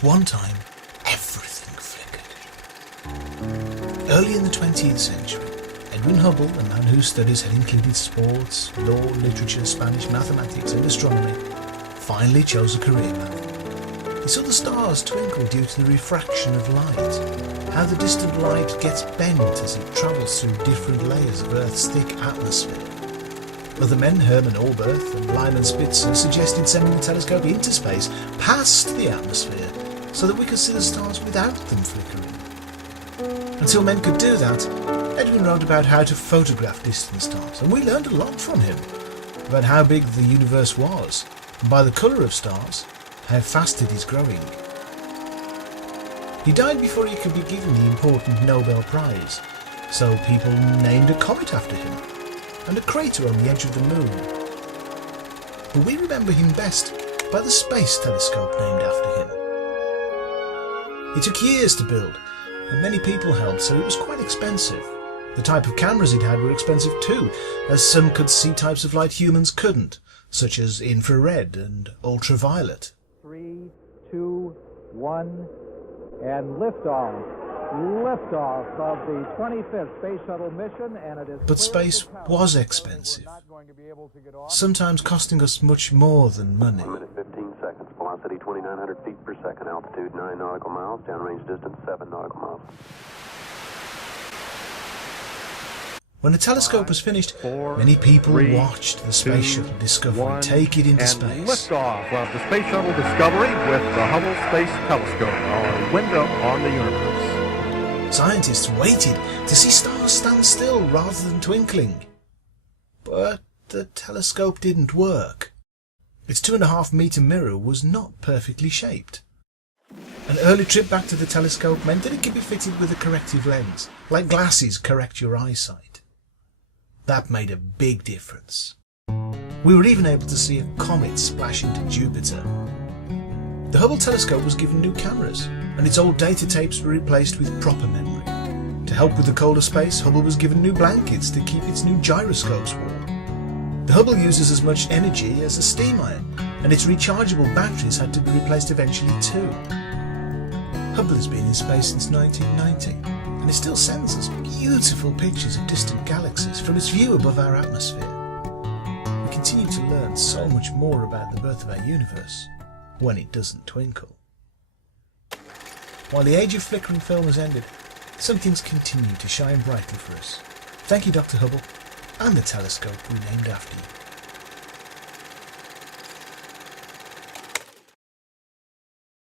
At one time, everything flickered. Early in the 20th century, Edwin Hubble, a man whose studies had included sports, law, literature, Spanish, mathematics and astronomy, finally chose a career path. He saw the stars twinkle due to the refraction of light, how the distant light gets bent as it travels through different layers of Earth's thick atmosphere. Other men, Hermann Oberth and Lyman Spitzer, suggested sending the telescope into space, past the atmosphere, so that we could see the stars without them flickering. Until men could do that, Edwin wrote about how to photograph distant stars, and we learned a lot from him about how big the universe was, and by the colour of stars, how fast it is growing. He died before he could be given the important Nobel Prize, so people named a comet after him, and a crater on the edge of the moon. But we remember him best by the space telescope named after him. It took years to build, and many people helped, so it was quite expensive. The type of cameras it had were expensive too, as some could see types of light humans couldn't, such as infrared and ultraviolet. 3, 2, 1, and liftoff. Liftoff of the 25th Space Shuttle mission, and it is. But space was expensive, sometimes costing us much more than money. 1 minute 15 seconds, velocity 2,900 feet per second, altitude 9 nautical miles, downrange distance 7 nautical miles. When the telescope was finished, many people watched the Space Shuttle Discovery take it into space. Liftoff of the Space Shuttle Discovery with the Hubble Space Telescope, our window on the universe. Scientists waited to see stars stand still rather than twinkling. But the telescope didn't work. Its 2.5-metre mirror was not perfectly shaped. An early trip back to the telescope meant that it could be fitted with a corrective lens, like glasses correct your eyesight. That made a big difference. We were even able to see a comet splash into Jupiter. The Hubble telescope was given new cameras, and its old data tapes were replaced with proper memory. To help with the colder space, Hubble was given new blankets to keep its new gyroscopes warm. The Hubble uses as much energy as a steam iron, and its rechargeable batteries had to be replaced eventually too. Hubble has been in space since 1990, and it still sends us beautiful pictures of distant galaxies from its view above our atmosphere. We continue to learn so much more about the birth of our universe when it doesn't twinkle. While the age of flickering film has ended, some things continue to shine brightly for us. Thank you, Dr. Hubble, and the telescope we named after you.